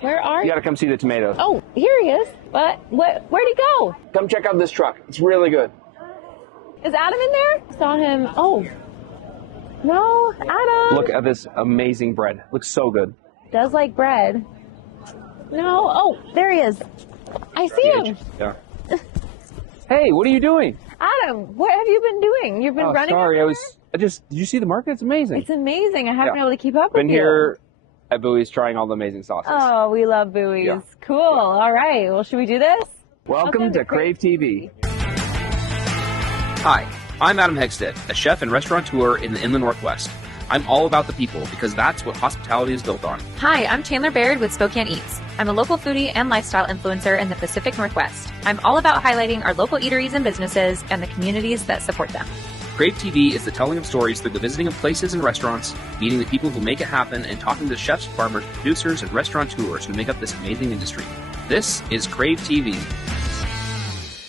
Where are You gotta come see the tomatoes. Oh, here he is. Where'd he go? Come check out this truck. It's really good. Is Adam in there? Saw him. Oh. No, Adam. Look at this amazing bread. Looks so good. Does like bread. No. Oh, there he is. I see him. Yeah. Hey, what are you doing? Adam, what have you been doing? You've been running. Sorry, did you see the market? It's amazing. It's amazing. I haven't been able to keep up with you. Been here at Bowie's trying all the amazing sauces. Oh, we love Bowie's. Yeah. Cool. All right. Well, should we do this? Welcome to Crave TV. Hi, I'm Adam Hegstead, a chef and restaurateur in the Inland Northwest. I'm all about the people because that's what hospitality is built on. Hi, I'm Chandler Baird with Spokane Eats. I'm a local foodie and lifestyle influencer in the Pacific Northwest. I'm all about highlighting our local eateries and businesses and the communities that support them. Crave TV is the telling of stories through the visiting of places and restaurants, meeting the people who make it happen, and talking to chefs, farmers, producers, and restaurateurs who make up this amazing industry. This is Crave TV.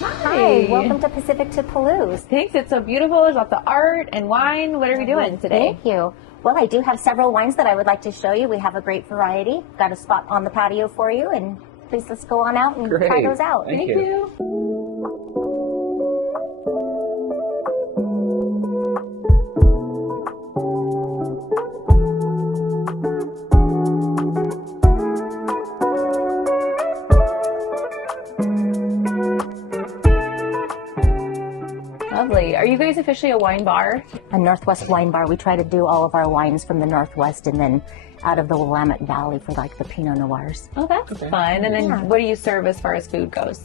Hi, welcome to Pacific to Palouse. Thanks. It's so beautiful. There's lots of art and wine. What are we doing today? Thank you. Well, I do have several wines that I would like to show you. We have a great variety. Got a spot on the patio for you, and please let's go on out and try those out. Thank you. Lovely. Are you guys officially a wine bar? A Northwest wine bar. We try to do all of our wines from the Northwest and then out of the Willamette Valley for like the Pinot Noirs. Oh, that's fun. And then what do you serve as far as food goes?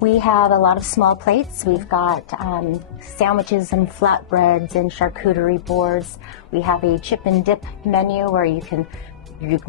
We have a lot of small plates. We've got sandwiches and flatbreads and charcuterie boards. We have a chip and dip menu where you can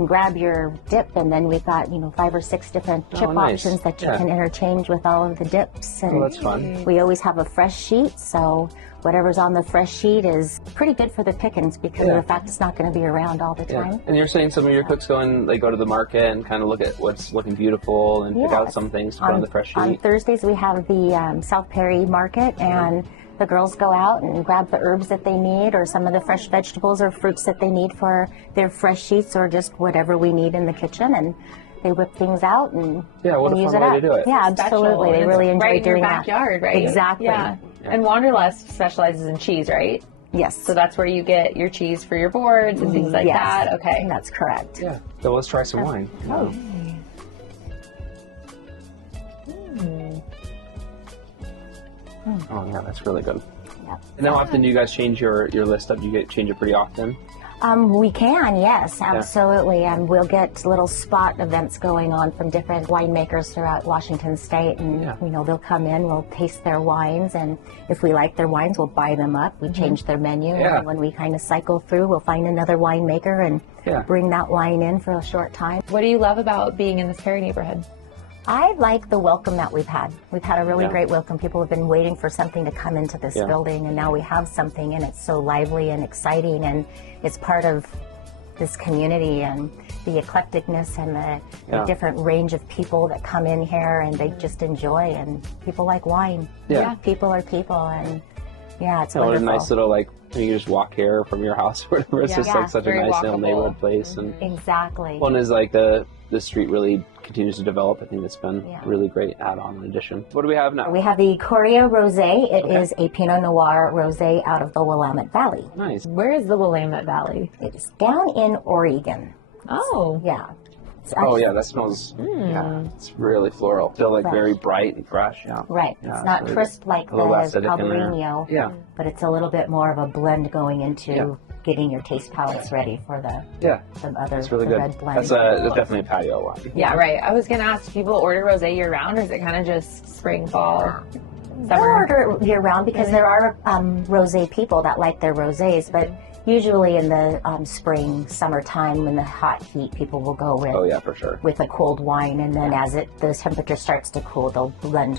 grab your dip, and then we've got 5 or 6 different chip options that you can interchange with all of the dips. And that's fun. We always have a fresh sheet, so whatever's on the fresh sheet is pretty good for the pickings because of the fact it's not going to be around all the time. And you're saying some of your cooks go to the market and kind of look at what's looking beautiful and pick out some things to put on the fresh sheet. On Thursdays we have the South Perry market, and the girls go out and grab the herbs that they need or some of the fresh vegetables or fruits that they need for their fresh sheets or just whatever we need in the kitchen, and they whip things out and what a use fun it way up. to do it. Yeah, absolutely. They really enjoy doing that. Right in your backyard, right? Exactly. Yeah. And Wanderlust specializes in cheese, right? Yes. So that's where you get your cheese for your boards and things like that. Okay. That's correct. Yeah. So let's try some wine. Oh. Oh yeah, that's really good. Yeah. And how often do you guys change your list up? Do you change it pretty often? We can, yes, absolutely. And we'll get little spot events going on from different winemakers throughout Washington State. And, they'll come in, we'll taste their wines. And if we like their wines, we'll buy them up. We change their menu. Yeah. And when we kind of cycle through, we'll find another winemaker and bring that wine in for a short time. What do you love about being in this Perry neighborhood? I like the welcome that we've had. We've had a really great welcome. People have been waiting for something to come into this building, and now we have something, and it's so lively and exciting, and it's part of this community and the eclecticness and the different range of people that come in here, and they just enjoy, and people like wine. Yeah. People are people, and it's what a wonderful. nice little you just walk here from your house or whatever. It's just such a nice little neighborhood place. And exactly. one is the street really continues to develop. I think it's been really great add-on and addition. What do we have now? We have the Coria Rosé. It is a Pinot Noir Rosé out of the Willamette Valley. Nice. Where is the Willamette Valley? It's down in Oregon. Oh. Yeah. Oh yeah, that smells. Yeah, it's really floral. Still very bright and fresh. Yeah. Right. Yeah, it's not really crisp like the Albarino. Yeah. But it's a little bit more of a blend going into getting your taste palates ready for some other really good. red blend. That's definitely a patio wine. Yeah, right. I was gonna ask, do people order rosé year round, or is it kind of just spring, fall, They'll summer? order year round because there are rosé people that like their rosés, but usually in the spring, summertime, when the hot heat, people will go with a cold wine, and then as the temperature starts to cool, they'll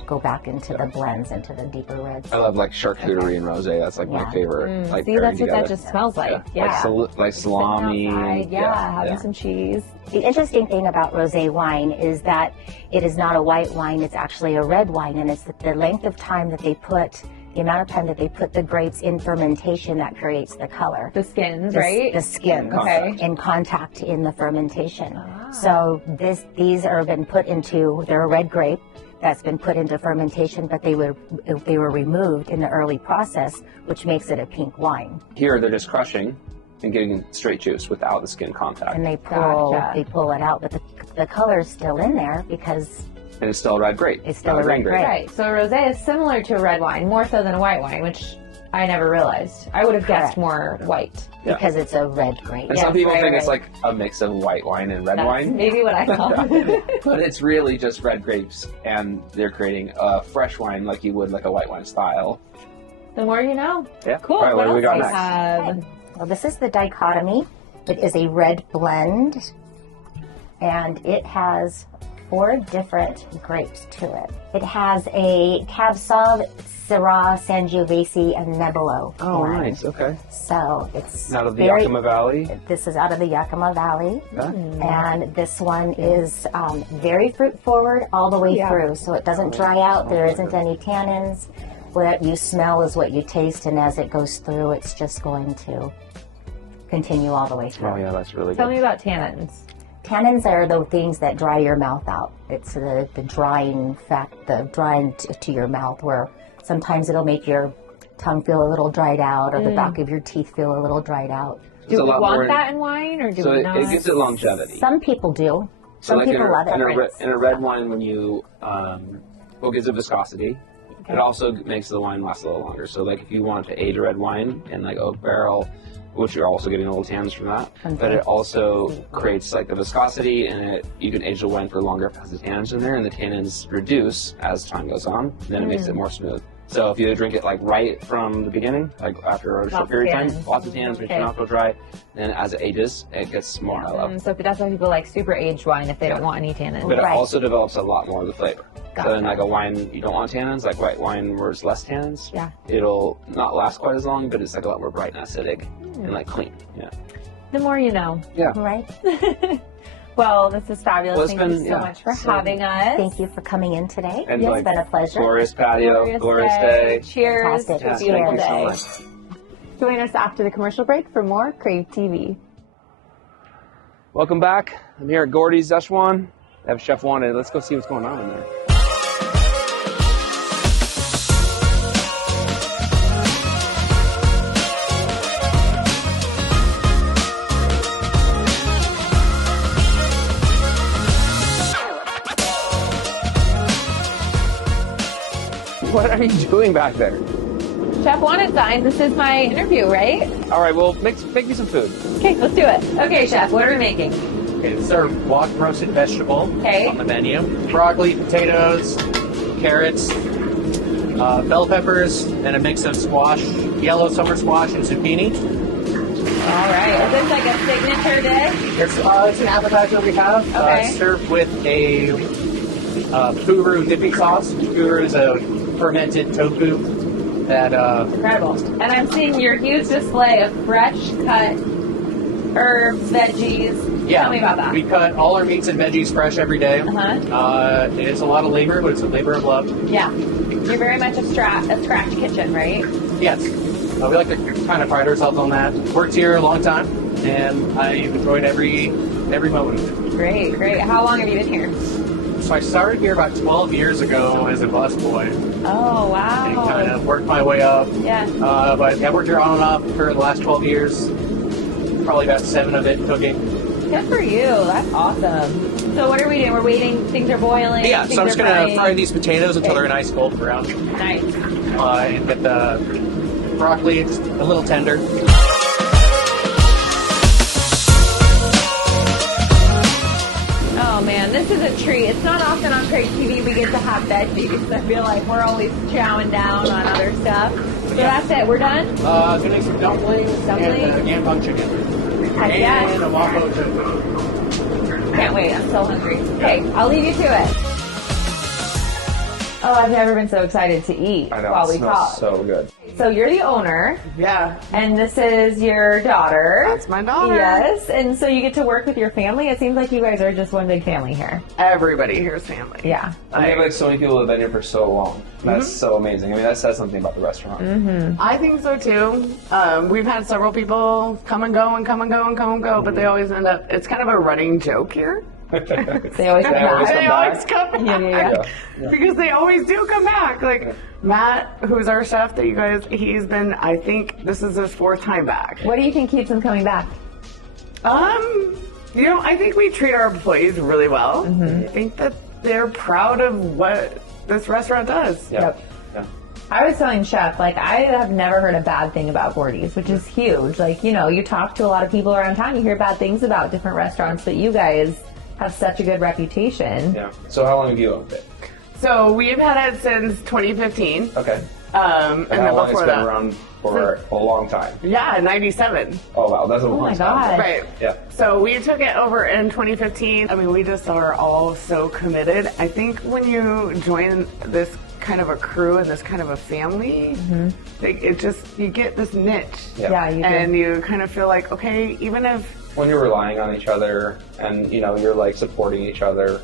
go back into the blends, into the deeper reds. I love charcuterie and rosé. That's my favorite. See, that's what that just smells like. Yeah. Like salami. Having some cheese. The interesting thing about rosé wine is that it is not a white wine, it's actually a red wine, and it's the length of time that they put the amount of time that they put the grapes in fermentation that creates the color. The skins, right? The skins in contact in the fermentation. So these are been put into, they're a red grape that's been put into fermentation, but they were removed in the early process, which makes it a pink wine. Here they're just crushing and getting straight juice without the skin contact. And they pull it out, but the color's still in there because and it's still a red grape. It's still a red grape. Right. So a rosé is similar to a red wine, more so than a white wine, which I never realized. I would have guessed more white. Because it's a red grape. And some people think it's like a mix of white wine and red wine. Maybe what I thought. But it's really just red grapes, and they're creating a fresh wine like you would like a white wine style. The more you know. Yeah. Cool. All right, what do we got next? Have? Well, this is the dichotomy. It is a red blend, and it has 4 different grapes to it. It has a Cab Sauv, Syrah, Sangiovese, and Nebbiolo. Oh, wine. nice. Okay. So it's Out of the Yakima Valley. This is out of the Yakima Valley, Yeah. and this one is very fruit forward all the way through. So it doesn't dry out. There isn't any tannins. What you smell is what you taste, and as it goes through, it's just going to continue all the way through. Oh yeah, that's really Tell good. me about tannins. Tannins are the things that dry your mouth out. It's the drying to your mouth, where sometimes it'll make your tongue feel a little dried out, or the back of your teeth feel a little dried out. Do we want that in wine, or do we not? It gives it longevity. Some people do. So Some like people love it. in a red wine, when you well, gives it viscosity. It also makes the wine last a little longer. So like if you want to age a red wine in like oak barrel, which you're also getting a little tannins from that, but it also creates like the viscosity, and you can age the wine for longer because the tannins in there, and the tannins reduce as time goes on. Then it makes it more smooth. So if you drink it like right from the beginning, like after a short period of time, lots of tannins, makes your mouth go dry. Then as it ages, it gets more mellow. So that's why people like super aged wine if they don't want any tannins. But it also develops a lot more of the flavor. So then like a wine you don't want tannins, like white wine where it's less tannins, it'll not last quite as long, but it's like a lot more bright and acidic and like clean. Yeah. The more you know. Yeah. Right. Well, this is fabulous. Well, Thank you so much for having us. Thank you for coming in today. And It's been a pleasure. Glorious patio, glorious day. Cheers Fantastic. to a Yeah, beautiful thank you day. so much. Join us after the commercial break for more Crave TV. Welcome back. I'm here at Gordy's Sichuan. I have Chef Wanted. Let's go see what's going on in there. What are you doing back there? Chef Wanted sign. This is my interview, right? All right, well, make me some food. Okay, let's do it. Okay, Chef, what are we making? Okay, this is our wok roasted vegetable Okay. on the menu. Broccoli, potatoes, carrots, bell peppers, and a mix of squash, yellow summer squash, and zucchini. All right. Is this like a signature dish? It's an appetizer we have. Okay. Served with a puru dipping sauce. Puru is a fermented tofu that Incredible. And I'm seeing your huge display of fresh cut herbs, veggies. yeah, Tell me about that. we cut all our meats and veggies fresh every day. Uh-huh. It is a lot of labor, but it's a labor of love. Yeah. You're very much a scratch kitchen, right? Yes. We like to kind of pride ourselves on that. Worked here a long time, and I've enjoyed every moment of it. Great, great. How long have you been here? So I started here about 12 years ago as a busboy, Oh, wow. and kind of worked my way up. Yeah. But I worked here on and off for the last 12 years, probably about 7 of it cooking. Good for you. That's awesome. So what are we doing? We're waiting. Things are boiling. Yeah, things so I'm just are going to frying. fry these potatoes until they're a nice golden brown. Nice. And get the broccoli just a little tender. Oh man, this is a treat. It's not often on Crave TV we get to have veggies. I feel like we're always chowing down on other stuff. So that's it. We're done? Gonna make some dumplings, and gampong chicken. Heck yeah. And a waffle tofu. Can't wait. I'm so hungry. Okay, I'll leave you to it. Oh, I've never been so excited to eat I know, while it we smells talk. so good. So you're the owner, Yeah, and this is your daughter. that's my daughter. Yes, and so you get to work with your family. It seems like you guys are just one big family here. Everybody here's family. Yeah. And we have like so many people that have been here for so long. That's so amazing. I mean, that says something about the restaurant. I think so too. We've had several people come and go and come and go and come and go, but they always end up, it's kind of a running joke here. They always come always back. They always come back. Yeah. Because they always do come back. Like Matt, who's our chef that you guys, he's been, I think this is his 4th time back. What do you think keeps them coming back? You know, I think we treat our employees really well. I think that they're proud of what this restaurant does. Yep. I was telling Chef, like, I have never heard a bad thing about Gordy's, which is huge. Like, you know, you talk to a lot of people around town, you hear bad things about different restaurants, but you guys have such a good reputation. Yeah. So how long have you owned it? So we've had it since 2015. Okay. And How then long it's before been that. around for a long time? Yeah, 97. Oh wow, that's a long my time. God. Right. Yeah. So we took it over in 2015. I mean, we just are all so committed. I think when you join this kind of a crew and this kind of a family, like, it just, you get this niche. Yeah, you do. And you kind of feel like, okay, even if When you're relying on each other and, you know, you're like supporting each other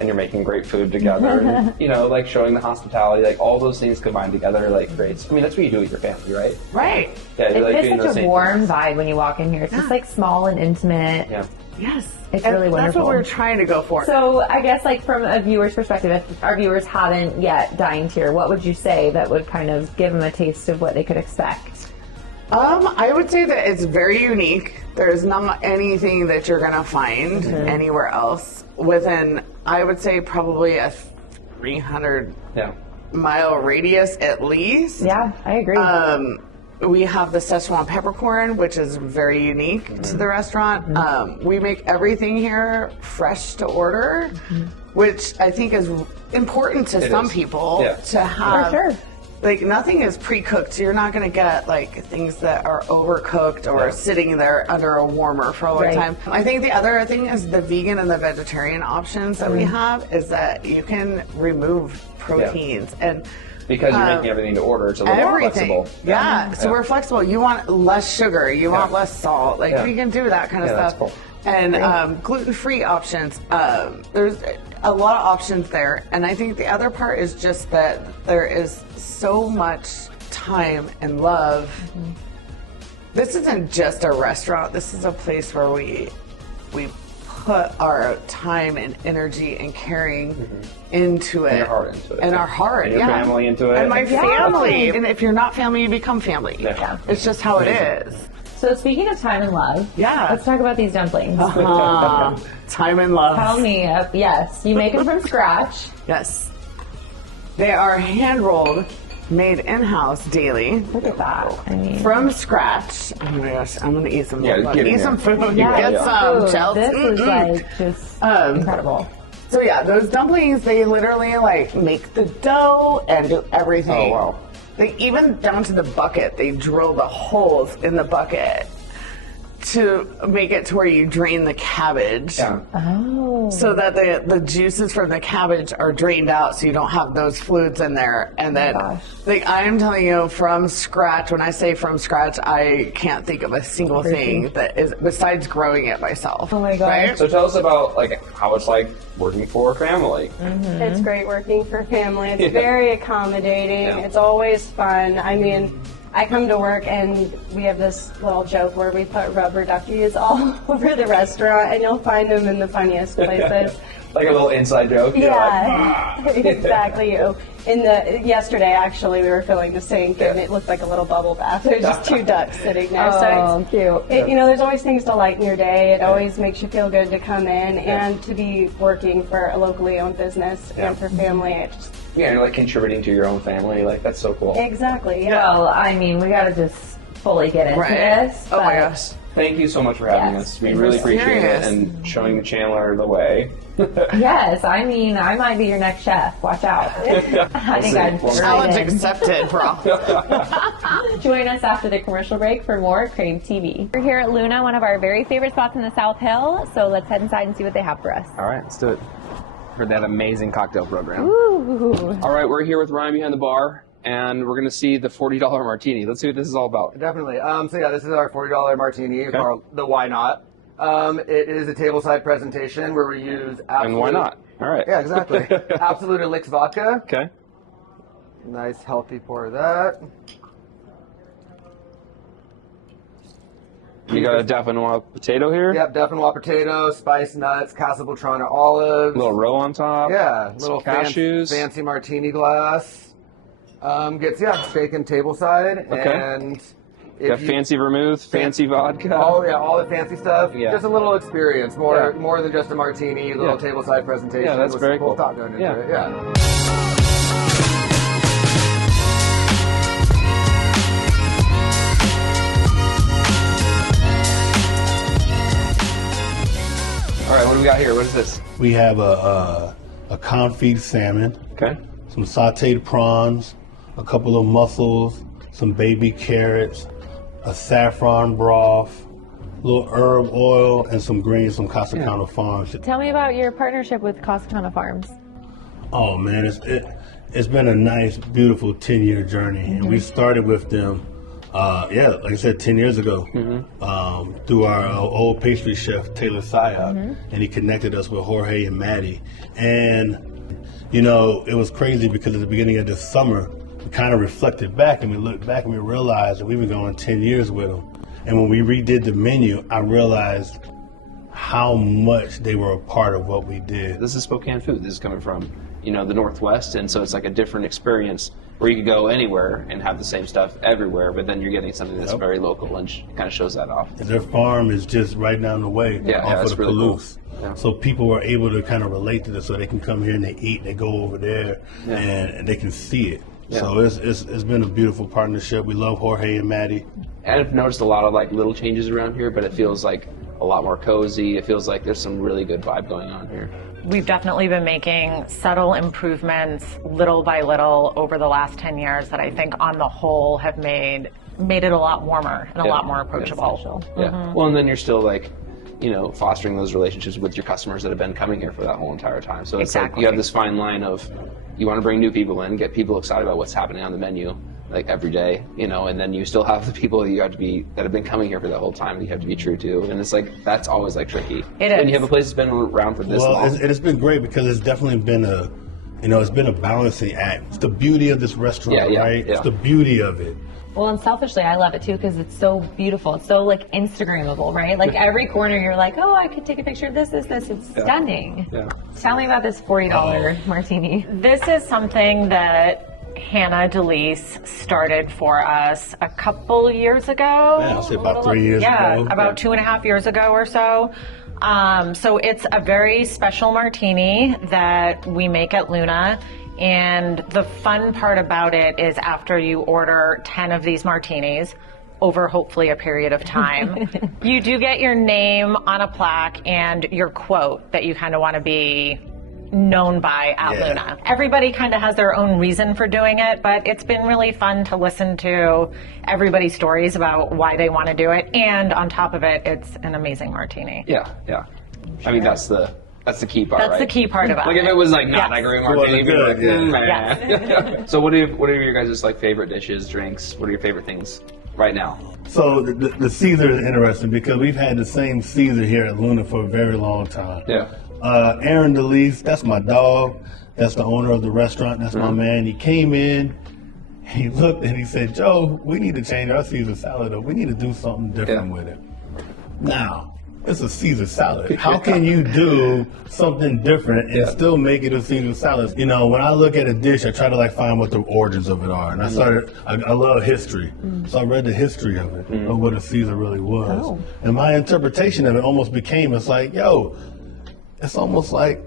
and you're making great food together and, you know, like showing the hospitality, like all those things combined together, like creates, I mean, that's what you do with your family, right? right. Yeah, you're like It's doing just those such a same warm things. vibe when you walk in here. It's just like small and intimate. Yeah. Yes. It's And really That's wonderful. what we're trying to go for. So I guess, like, from a viewer's perspective, if our viewers haven't yet dined here, what would you say that would kind of give them a taste of what they could expect? I would say that it's very unique. There's not anything that you're going to find anywhere else within, I would say, probably a 300 Yeah. mile radius at least. Yeah, I agree. We have the Sichuan peppercorn, which is very unique to the restaurant. We make everything here fresh to order, which I think is important to It some is. people Yeah. to have. For sure. Like, nothing is pre-cooked, so you're not going to get like things that are overcooked or Yeah. sitting there under a warmer for a long Right. time. I think the other thing is the vegan and the vegetarian options that we have is that you can remove proteins and Because you're making everything to order, it's a little more everything. flexible. Yeah. So we're flexible. You want less sugar. You want less salt. Like, Yeah. we can do that kind of Yeah, that's stuff. cool. And gluten-free options. There's a lot of options there. And I think the other part is just that there is so much time and love. This isn't just a restaurant. This is a place where we put our time and energy and caring into it. And your heart into it. And our heart, And your yeah. family into it. And my Yeah. family. And if you're not family, you become family. Yeah. It's just how it is. So speaking of time and love, Yeah. let's talk about these dumplings. Time and love. Tell me, yes, you make them from scratch. Yes. They are hand rolled, made in-house daily. Look at that. I mean, From scratch. Oh my gosh, I'm gonna eat some. Yeah, Look, get in eat there. some food. yeah, Get some, food. Chelsea. This is like just incredible. So yeah, those dumplings, they literally like make the dough and do everything. Oh, wow. They even down to the bucket, they drill the holes in the bucket to make it to where you drain the cabbage. Yeah. Oh. So that the juices from the cabbage are drained out, so you don't have those fluids in there. And then, like, I am telling you, from scratch. When I say from scratch, I can't think of a single thing that is besides growing it myself. Oh my gosh. Right? So tell us about like how it's like working for a family. It's great working for family. It's very accommodating. Yeah. It's always fun. I mean, I come to work and we have this little joke where we put rubber duckies all over the restaurant, and you'll find them in the funniest places. Like a little inside joke. You're Yeah, exactly. Yesterday, actually, we were filling the sink and it looked like a little bubble bath. There's just two ducks sitting there. Oh, cute. There's always things to lighten your day. It always makes you feel good to come in and to be working for a locally owned business and for family. It just Yeah, you're like contributing to your own family. Like that's so cool. exactly. Yeah. Well, I mean, we gotta just fully get into this. Oh my but- gosh. Thank you so much for having Yes. us. We really appreciate it serious. and showing Chandler the way. Yes, I mean, I might be your next chef. Watch out. I think I'd Challenge right in. accepted, bro. Join us after the commercial break for more Crave TV. We're here at Luna, one of our very favorite spots in the South Hill. So let's head inside and see what they have for us. All right, let's do it. Heard they had an amazing cocktail program. Ooh. All right, we're here with Ryan behind the bar, and we're going to see the $40 martini. Let's see what this is all about. Definitely. So yeah, this is our $40 martini, or the Why Not. It is a tableside presentation where we use And why not? All right. Yeah, exactly. Absolute Elixir vodka. Okay. Nice healthy pour of that. You got a Dauphinois potato here? Yep, Dauphinois potato, spiced nuts, Casa Beltrana olives. Little roe on top. Yeah, little cashews. Fancy martini glass. Gets shaken tableside. Okay. And Got fancy vermouth, fancy vodka. All the fancy stuff. Yeah. Just a little experience, more than just a martini, little tableside presentation. Yeah, that's with very some cool. thought going into Yeah. it. Yeah. All right, what do we got here? What is this? We have a confit salmon, Okay. some sauteed prawns, a couple of mussels, some baby carrots, a saffron broth, a little herb oil, and some greens from Corsicana Farms. Tell me about your partnership with Corsicana Farms. Oh man, it's been a nice, beautiful 10-year journey, and we started with them. Like I said, 10 years ago, through our old pastry chef, Taylor Sayat, and he connected us with Jorge and Maddie. And, it was crazy because at the beginning of this summer, we kind of reflected back and we looked back and we realized that we've been going 10 years with them. And when we redid the menu, I realized how much they were a part of what we did. This is Spokane food. This is coming from, the Northwest, and so it's like a different experience where you could go anywhere and have the same stuff everywhere, but then you're getting something that's very local and kind of shows that off. And their farm is just right down the way off of the really Palouse. Cool. Yeah. So people were able to kind of relate to this, so they can come here and they eat, they go over there, and they can see it. Yeah. So it's been a beautiful partnership. We love Jorge and Maddie. And I've noticed a lot of like little changes around here, but it feels like a lot more cozy. It feels like there's some really good vibe going on here. We've definitely been making subtle improvements little by little over the last 10 years that I think on the whole have made it a lot warmer and a lot more approachable. Yeah. Well, and then you're still like, fostering those relationships with your customers that have been coming here for that whole entire time. So it's like you have this fine line of you want to bring new people in, get people excited about what's happening on the menu, like every day, and then you still have the people that have been coming here for that whole time that you have to be true to. And it's like, that's always like tricky. It is. When you have a place that's been around for this long. It's been great because it's definitely been it's been a balancing act. It's the beauty of this restaurant, right? Yeah. It's the beauty of it. Well, and selfishly, I love it too because it's so beautiful. It's so like Instagrammable, right? Like every corner, you're like, oh, I could take a picture of this. It's stunning. Yeah. Tell me about this $40 martini. This is something that Hannah DeLise started for us a couple years ago. Yeah, I'll say about 3 years ago. Yeah, about 2.5 years ago or so. So it's a very special martini that we make at Luna. And the fun part about it is after you order 10 of these martinis, over hopefully a period of time, you do get your name on a plaque and your quote that you kind of want to be known by at Luna. Everybody kind of has their own reason for doing it, but it's been really fun to listen to everybody's stories about why they want to do it. And on top of it, it's an amazing martini. Yeah. I mean, that's the key part, That's right? the key part about it. Like if it was like not that great martini, Well, you'd be like, good, man. So what are your guys' like favorite dishes, drinks? What are your favorite things right now? So the Caesar is interesting because we've had the same Caesar here at Luna for a very long time. Yeah. Aaron DeLise, that's my dog. That's the owner of the restaurant. That's my man. He came in, he looked, and he said, Joe, we need to change our Caesar salad up. We need to do something different with it. Now, it's a Caesar salad. How can you do something different and still make it a Caesar salad? When I look at a dish, I try to find what the origins of it are. And I love history. So I read the history of it, of what a Caesar really was. And my interpretation of it almost became, it's almost like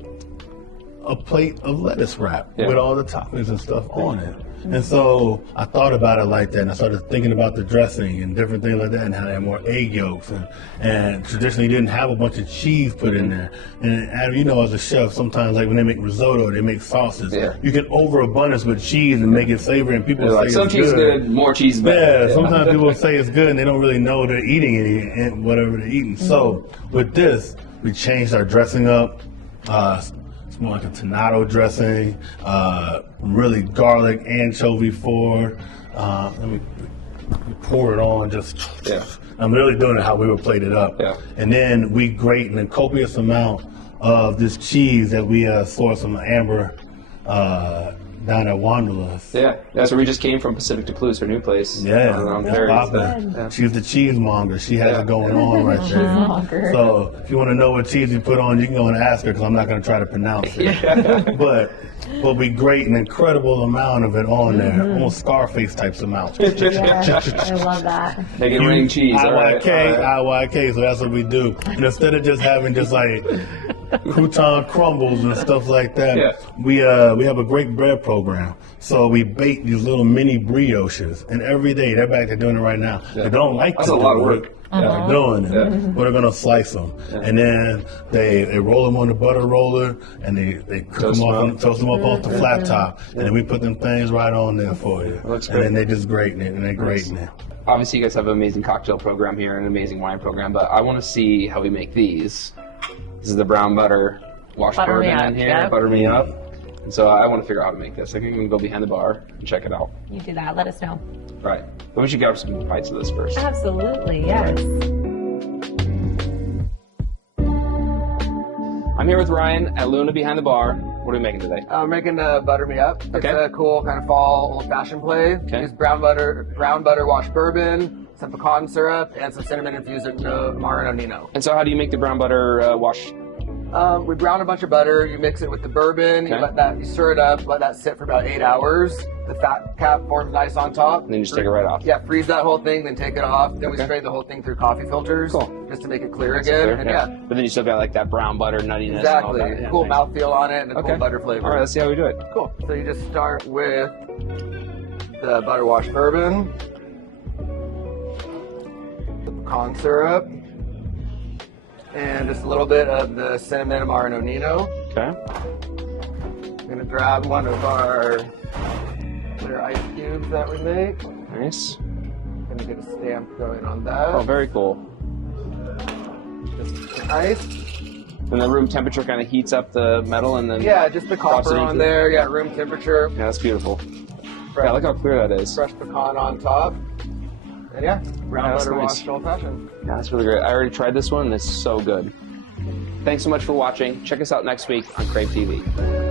a plate of lettuce wrap with all the toppings and stuff on it. And so I thought about it like that, and I started thinking about the dressing and different things like that, and how they had more egg yolks, and traditionally didn't have a bunch of cheese put in there. And as a chef, sometimes when they make risotto, they make sauces. Yeah. You can overabundance with cheese and make it savory, and people say some it's cheese good. Good, more cheese better. Yeah, sometimes people say it's good, and they don't really know they're eating whatever they're eating. So with this, we changed our dressing up. you want like a tomato dressing, really garlic, anchovy forward. Let me pour it on, I'm really doing it how we would plate it up. Yeah. And then we grate in a copious amount of this cheese that we source from Amber down at Wanderlust. Yeah, that's where we just came from, Pacific to Palouse, her new place. Yeah, Yeah. She's the cheesemonger. She has it going on right there. So if you want to know what cheese you put on, you can go and ask her because I'm not going to try to pronounce it. But we grate an incredible amount of it on there, almost Scarface types amounts. I love that. They can ring cheese. IYK, so that's what we do. And instead of just having just like crouton crumbles and stuff like that, we have a great bread program. So we bake these little mini brioches, and every day they're back to doing it right now. They don't like that's to a lot of work. They're doing it, but they're gonna slice them, and then they roll them on the butter roller, and they cook them off, toast them up off the flat top, and then we put them things right on there for you, and then they just grating it, and they're grating it. Obviously, you guys have an amazing cocktail program here and an amazing wine program, but I want to see how we make these. This is the brown butter wash bourbon in here. Butter me up. And so I want to figure out how to make this. I think I'm going to go behind the bar and check it out. You do that. Let us know. Right. But we should get some bites of this first. Absolutely, yes. I'm here with Ryan at Luna behind the bar. What are we making today? I'm making Butter Me Up. Okay. It's a cool kind of fall old-fashioned play. Okay. Use brown butter washed bourbon, some pecan syrup, and some cinnamon infused Amaro Nino. And so how do you make the brown butter wash? We brown a bunch of butter. You mix it with the bourbon. Okay. You stir it up. Let that sit for about 8 hours. The fat cap forms nice on top. And then you just take it right off. Yeah, freeze that whole thing, then take it off. Then we strain the whole thing through coffee filters, just to make it clear again. But then you still got like that brown butter nuttiness. Exactly. And all that. Yeah, Cool nice. mouthfeel on it and a cool butter flavor. All right, let's see how we do it. Cool. So you just start with the butter wash bourbon, the pecan syrup, and just a little bit of the cinnamon Amaro Nino. Okay. I'm gonna grab one of our clear ice cubes that we make. Nice. Gonna get a stamp going on that. Oh, very cool. Just ice. And the room temperature kind of heats up the metal, and then just the copper on there. Yeah, room temperature. Yeah, that's beautiful. Yeah, look how clear that is. Fresh pecan on top. And brown butter washed old fashioned. Yeah, that's really great. I already tried this one, and it's so good. Thanks so much for watching. Check us out next week on Crave TV.